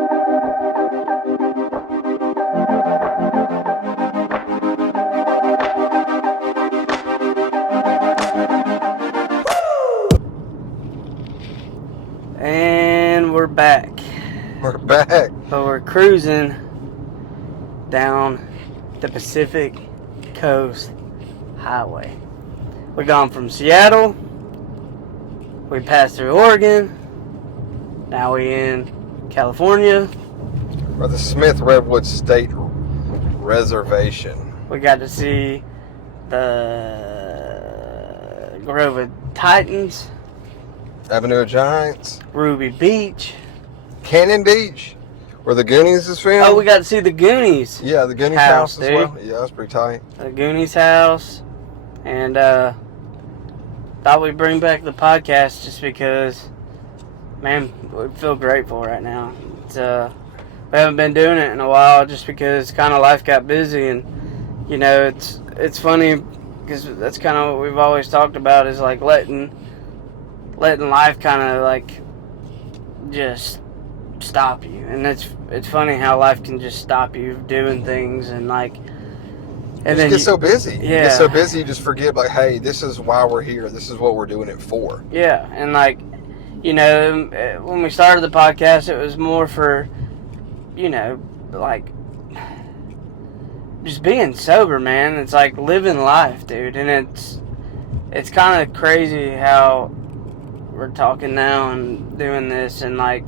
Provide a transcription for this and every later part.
And we're back. We're back. But we're cruising down the Pacific Coast Highway. We're gone from Seattle. We passed through Oregon. Now we in California. Or the Smith Redwood State Reservation. We got to see the Grove of Titans, Avenue of Giants. Ruby Beach. Cannon Beach, where the Goonies is filmed. Oh, we got to see the Goonies. Yeah, the Goonies house as dude. well. Yeah, that's pretty tight. The Goonies house. And thought we'd bring back the podcast just because, man, we feel grateful right now. It's, we haven't been doing it in a while just because kind of life got busy. And, you know, it's funny because that's kind of what we've always talked about is like letting life kind of like just stop you. And it's funny how life can just stop you doing things and like, and you get so busy. Yeah. You get so busy you just forget like, hey, this is why we're here. This is what we're doing it for. Yeah, and like, you know, when we started the podcast, it was more for, you know, like just being sober, man. It's like living life, dude. And it's kind of crazy how we're talking now and doing this and like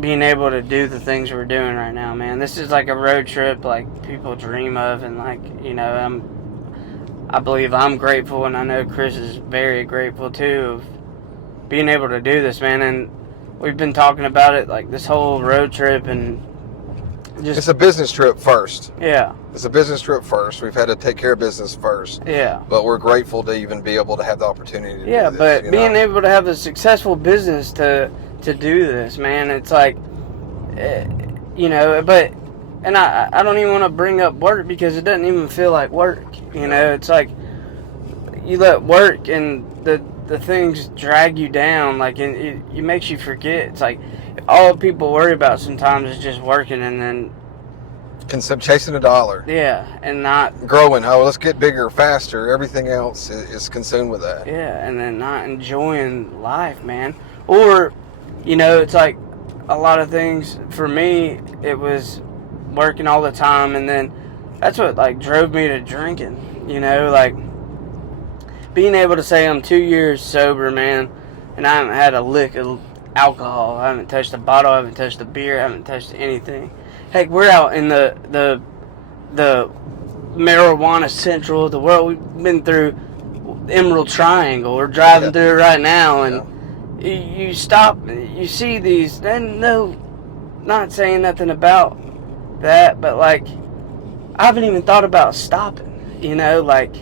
being able to do the things we're doing right now, man. This is like a road trip like people dream of, and like, you know, I believe I'm grateful, and I know Chris is very grateful too of being able to do this, man. And we've been talking about it like this whole road trip, and just It's a business trip first. yeah. It's a business trip first. We've had to take care of business first. Yeah. But we're grateful to even be able to have the opportunity to do this. But you being know? able to have a successful business to do this, man, it's like, you know, but, and I don't even want to bring up work because it doesn't even feel like work, you know. It's like you let work and the things drag you down, like, and it makes you forget. It's like all people worry about sometimes is just working and then chasing a dollar. yeah, and not Growing. Oh, let's get bigger, faster. Everything else is consumed with that. yeah, and then not enjoying life, man. Or, you know, it's like a lot of things for me, it was working all the time, and then that's what like drove me to drinking, you know, like being able to say I'm 2 years sober, man, and I haven't had a lick of alcohol. I haven't touched a bottle, I haven't touched a beer, I haven't touched anything. Heck, we're out in the marijuana central of the world. We've been through Emerald Triangle. We're driving through it right now, and you stop, you see these, and no, not saying nothing about that, but like, I haven't even thought about stopping, you know, like,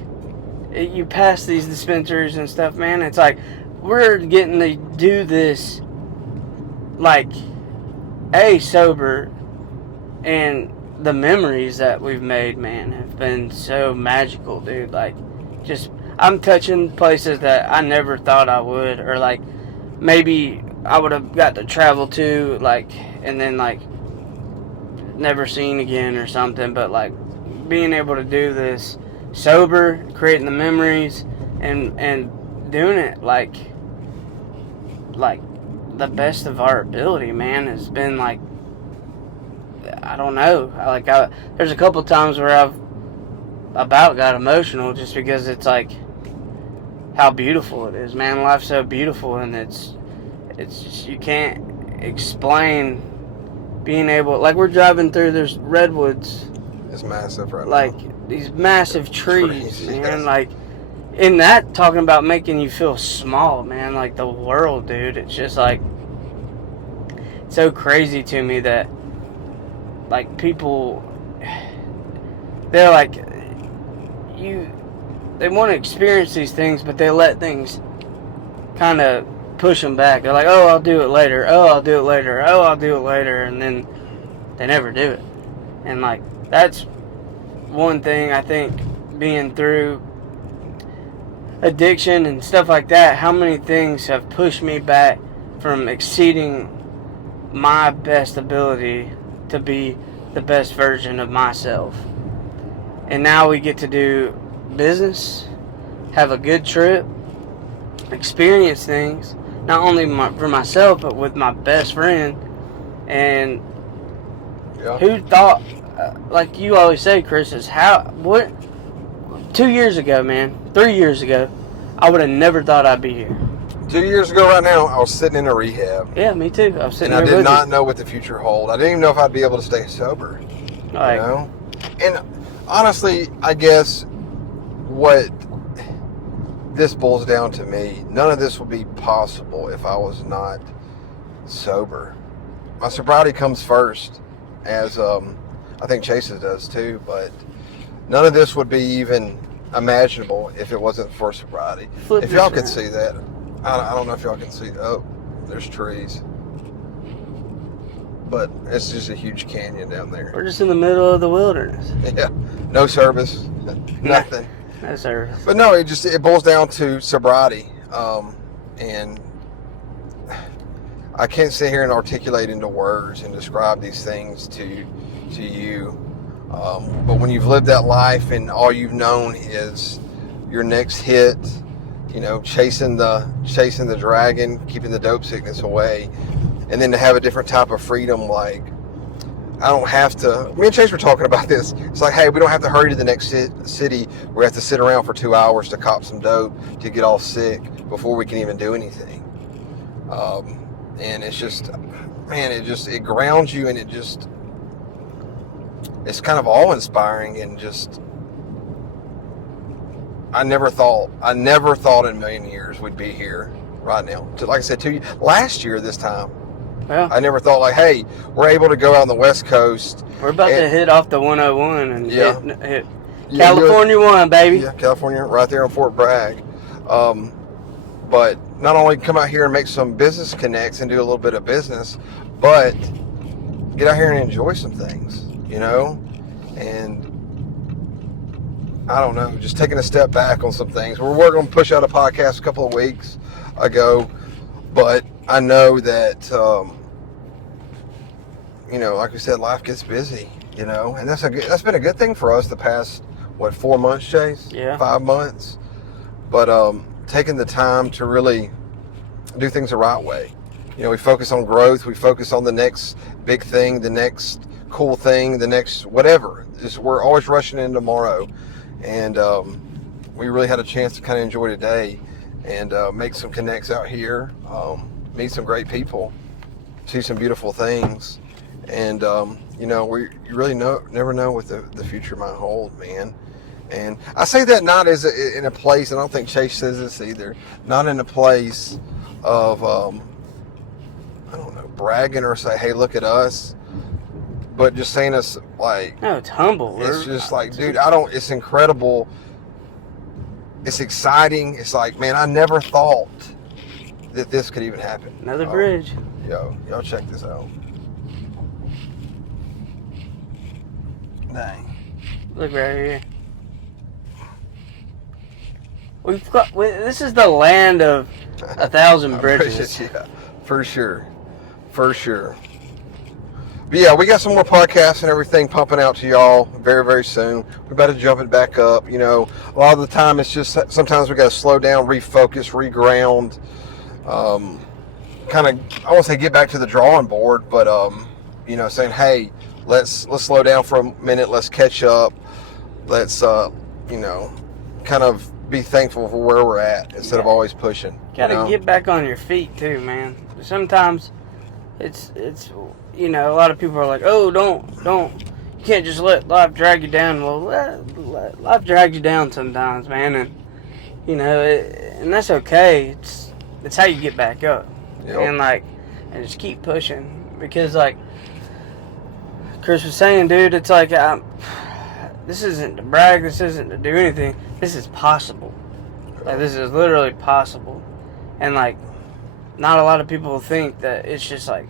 you pass these dispensaries and stuff, man, it's like, we're getting to do this, like, sober, and the memories that we've made, man, have been so magical, dude, like, just, I'm touching places that I never thought I would, or like, maybe I would have got to travel to, like, and then, like, never seen again or something, but, like, being able to do this sober, creating the memories, and doing it, like, the best of our ability, man, has been, like, I don't know, like, there's a couple times where I've about got emotional just because it's, like, how beautiful it is, man. Life's so beautiful, and it's just, you can't explain being able, like, we're driving through, there's redwoods. It's massive right now. Like, these massive trees, man. Yes. Like, in that, talking about making you feel small, man. Like, the world, dude. It's just, like, so crazy to me that, like, people, they're like, they want to experience these things, but they let things kind of push them back. They're like, oh, I'll do it later. Oh, I'll do it later. Oh, I'll do it later. And then they never do it. And, like, that's one thing I think, being through addiction and stuff like that, how many things have pushed me back from exceeding my best ability to be the best version of myself. And now we get to do business, have a good trip, experience things, not only for myself, but with my best friend. And who thought, like you always say, Chris, is 2 years ago, man, 3 years ago, I would have never thought I'd be here. 2 years ago right now, I was sitting in a rehab. Yeah, me too. I was sitting and there I did with not you. know what the future held. I didn't even know if I'd be able to stay sober. Like, you know? And honestly, I guess what this boils down to me, none of this would be possible if I was not sober. My sobriety comes first, as I think Chase's does too, but none of this would be even imaginable if it wasn't for sobriety. If y'all could see that. I don't know if y'all can see. Oh, there's trees. But it's just a huge canyon down there. we're just in the middle of the wilderness. Yeah. No service. Nothing. No service. But no, it boils down to sobriety. And I can't sit here and articulate into words and describe these things to you. But when you've lived that life and all you've known is your next hit, chasing the dragon, keeping the dope sickness away, and then to have a different type of freedom, like I don't have to. Me and Chase were talking about this. It's like, hey, we don't have to hurry to the next city. We have to sit around for 2 hours to cop some dope to get all sick before we can even do anything. And it's just, man, it grounds you, and it's kind of awe-inspiring, and just. I never thought in a million years we'd be here right now. Like I said, last year this time, I never thought, like, hey, we're able to go out on the West Coast. We're about to hit off the 101 and hit Yeah, California 1, baby. Yeah, California, right there on Fort Bragg. But not only come out here and make some business connects and do a little bit of business, but get out here and enjoy some things, and I don't know, just taking a step back on some things. We're going to push out a podcast a couple of weeks ago, but I know that, like we said, life gets busy, and that's been a good thing for us the past, 4 months, Chase? Yeah. 5 months. But taking the time to really do things the right way. We focus on growth. We focus on the next big thing, the next cool thing, the next whatever. We're always rushing in tomorrow. And we really had a chance to kind of enjoy today and make some connects out here, meet some great people, see some beautiful things. And, you really never know what the future might hold, man. And I say that not as in a place, and I don't think Chase says this either, not in a place of, I don't know, bragging or say, hey, look at us. But just saying us, like... No, it's humble. It's just like, dude, it's incredible. It's exciting. It's like, man, I never thought that this could even happen. Another bridge. Y'all check this out. Dang. Look right here. This is the land of 1,000 bridges. Yeah, for sure. For sure. But yeah, we got some more podcasts and everything pumping out to y'all very, very soon. We're about to jump it back up. A lot of the time it's just sometimes we got to slow down, refocus, reground. Kind of, I won't say get back to the drawing board, but saying, hey, let's slow down for a minute. Let's catch up. Let's kind of be thankful for where we're at instead of always pushing. Gotta get back on your feet too, man. Sometimes it's a lot of people are like, oh, don't, you can't just let life drag you down. Well, life drags you down sometimes, man, and and that's okay. It's how you get back up, and and just keep pushing, because like Chris was saying, dude, it's like this isn't to brag, this isn't to do anything. This is possible. Like, this is literally possible, and like not a lot of people think that it's just like,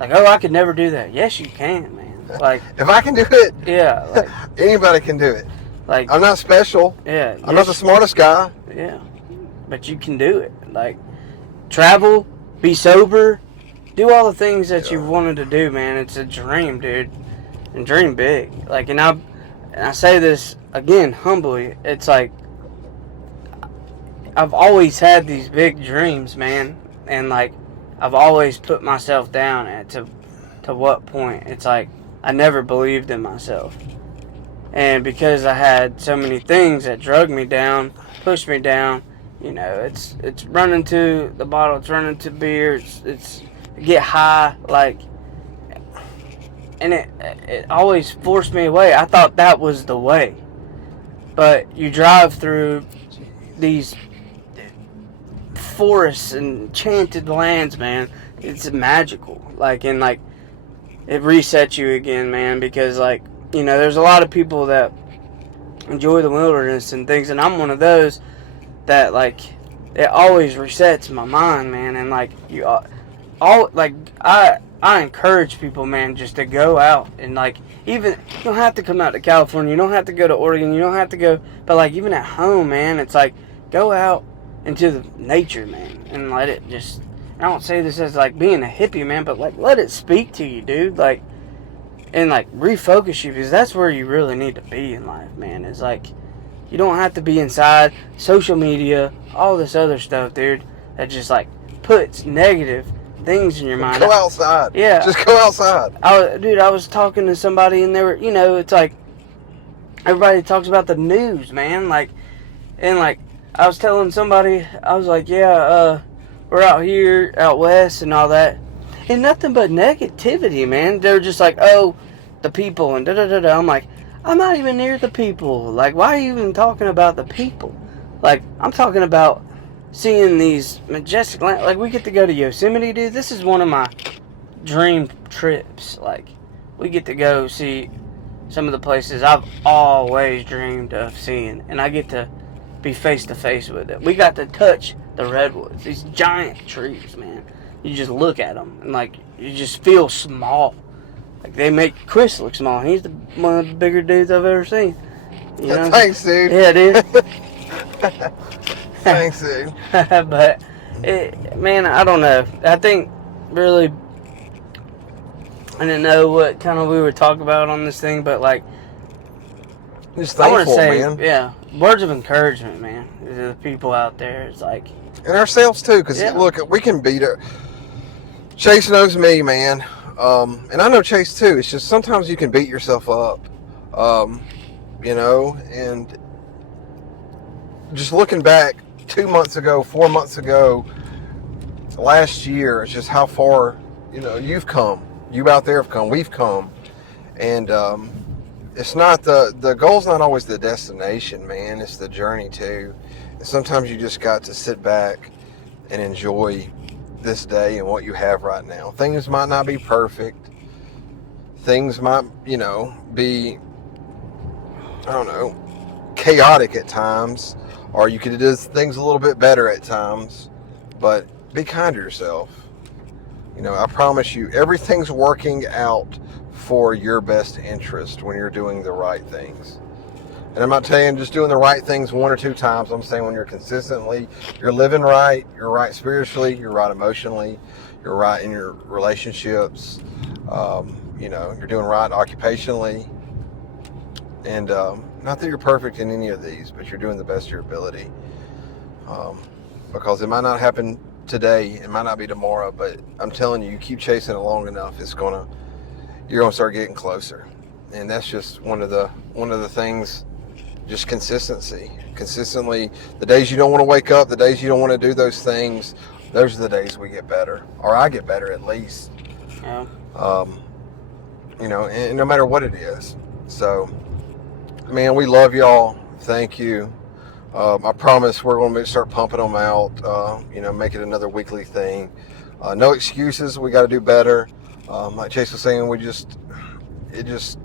oh, I could never do that. Yes, you can, man. Like, if I can do it, yeah, like, anybody can do it. Like, I'm not special. Yeah, I'm not the smartest guy. Yeah, but you can do it. Like, travel, be sober, do all the things that Yeah. you've wanted to do, man. It's a dream, dude, and dream big. Like, and I say this again humbly. It's like I've always had these big dreams, man, and like I've always put myself down at to what point. It's like I never believed in myself, and because I had so many things that drug me down, pushed me down. You know, it's running to the bottle, it's running to beer, it's get high, like, and it always forced me away. I thought that was the way, but you drive through these forests and enchanted lands, man. It's magical, like, and like it resets you again, man, because like, you know, there's a lot of people that enjoy the wilderness and things, and I'm one of those that like it always resets my mind, man. And like you all like I encourage people, man, just to go out and like, even you don't have to come out to California, you don't have to go to Oregon, you don't have to go, but like even at home, man, it's like go out into the nature, man, and let it just, I don't say this as like being a hippie, man, but like let it speak to you, dude, like, and like refocus you, because that's where you really need to be in life, man. It's like you don't have to be inside social media, all this other stuff, dude, that just like puts negative things in your mind. Go outside. Yeah. Just go outside. I was talking to somebody and they were, you know, it's like everybody talks about the news, man, like, and like I was telling somebody, I was like, yeah, we're out here, out west and all that, and nothing but negativity, man. They're just like, oh, the people and da-da-da-da. I'm like, I'm not even near the people. Like, why are you even talking about the people? Like, I'm talking about seeing these majestic lands. Like, we get to go to Yosemite, dude. This is one of my dream trips. Like, we get to go see some of the places I've always dreamed of seeing, and I get to be face to face with it. We got to touch the redwoods, these giant trees, man. You just look at them and like you just feel small. Like they make Chris look small. He's one of the bigger dudes I've ever seen. You know? Thanks, dude. Yeah, dude. Thanks, dude. But man, I don't know. I think really, I didn't know what kind of we were talking about on this thing, but like, Just I want to thankful, say, man. yeah, words of encouragement, man, to the people out there. It's like, And ourselves too, because Yeah. look, we can beat it. Chase knows me, man, and I know Chase too. It's just sometimes you can beat yourself up, you know. And just looking back 2 months ago, 4 months ago, last year, it's just how far, you know, you've come. You out there have come. We've come, and it's not the goal's not always the destination, man. It's the journey too. And sometimes you just got to sit back and enjoy this day and what you have right now. Things might not be perfect. Things might, you know, be, I don't know, chaotic at times, or you could do things a little bit better at times. But be kind to yourself. You know, I promise you, everything's working out for your best interest when you're doing the right things. And I'm not saying just doing the right things 1 or 2 times. I'm saying when you're living right, you're right spiritually, you're right emotionally, you're right in your relationships, you know, you're doing right occupationally. And not that you're perfect in any of these, but you're doing the best of your ability. Because it might not happen today, it might not be tomorrow, but I'm telling you, you keep chasing it long enough, you're gonna start getting closer. And that's just one of the things. Just consistently, the days you don't want to wake up, the days you don't want to do those things, those are the days we get better, or I get better at least. yeah, You know, and no matter what it is. So, man, we love y'all. Thank you. I promise we're going to start pumping them out, you know, make it another weekly thing. No excuses. We got to do better. Like Chase was saying, it just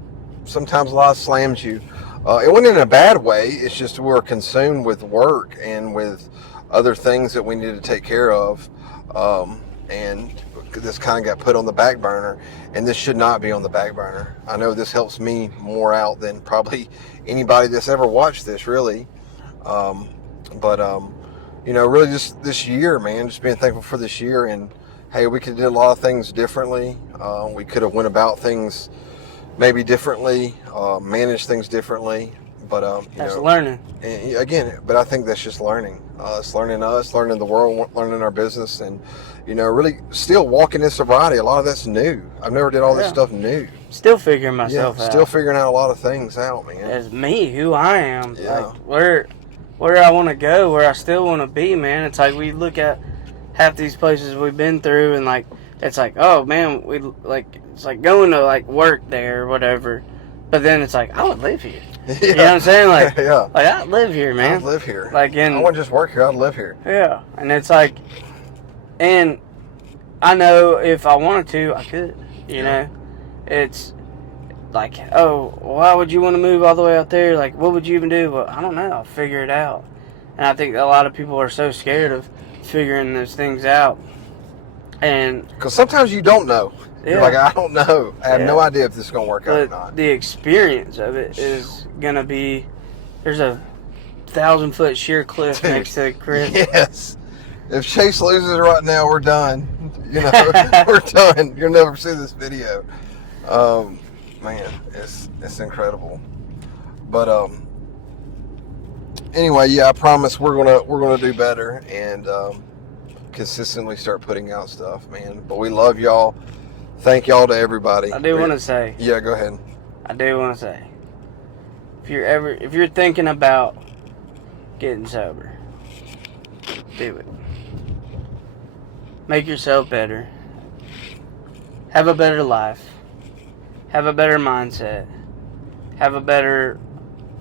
sometimes life slams you. It wasn't in a bad way. It's just we're consumed with work and with other things that we need to take care of. And this kind of got put on the back burner, and this should not be on the back burner. I know this helps me more out than probably anybody that's ever watched this, really. But you know, really just this year, man, just being thankful for this year and hey, we could do a lot of things differently. We could have went about things maybe differently, managed things differently. But That's learning. And again, but I think that's just learning. It's learning us, learning the world, learning our business, and really still walking in sobriety. A lot of that's new. I've never did all this stuff new. Still figuring myself out. Still figuring out a lot of things out, man. As me, who I am, Yeah. like where I want to go, where I still want to be, man. It's like we look at half these places we've been through, and like it's like, oh man, it's like going to like work there or whatever. But then it's like I would live here. Yeah. You know what I'm saying? Like, yeah. like I live here, man. I'd live here. Like I wouldn't just work here. I'd live here. Yeah, and it's like, and I know if I wanted to, I could. You know, it's like, oh, why would you want to move all the way out there? Like, what would you even do? Well, I don't know. I'll figure it out. And I think a lot of people are so scared of figuring those things out. And because sometimes you don't know. You're like, I don't know. I have no idea if this is going to work out or not. The experience of it is going to be, there's a 1,000-foot sheer cliff next to the crib. Yes. If Chase loses right now, we're done. We're done. You'll never see this video. Man, it's incredible. But anyway, yeah, I promise we're gonna do better and consistently start putting out stuff, man. But we love y'all. Thank y'all to everybody. I do want to say. Yeah, go ahead. I do want to say. If you're thinking about getting sober, do it. Make yourself better. Have a better life. Have a better mindset. Have a better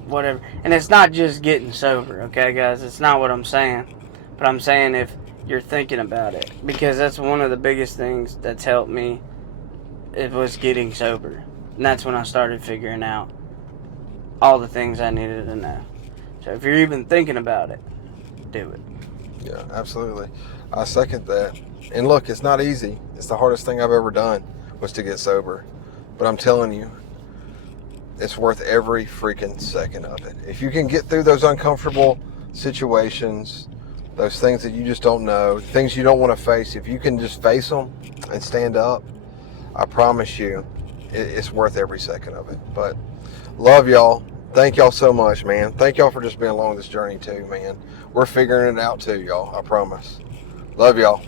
whatever. And it's not just getting sober, okay, guys? It's not what I'm saying. But I'm saying if you're thinking about it. Because that's one of the biggest things that's helped me. It was getting sober. And that's when I started figuring out all the things I needed to know. So if you're even thinking about it, do it. Yeah, absolutely. I second that. And look, it's not easy. It's the hardest thing I've ever done was to get sober. But I'm telling you, it's worth every freaking second of it. If you can get through those uncomfortable situations, those things that you just don't know, things you don't want to face, if you can just face them and stand up, I promise you, it's worth every second of it. But love y'all. Thank y'all so much, man. Thank y'all for just being along this journey too, man. We're figuring it out too, y'all. I promise. Love y'all.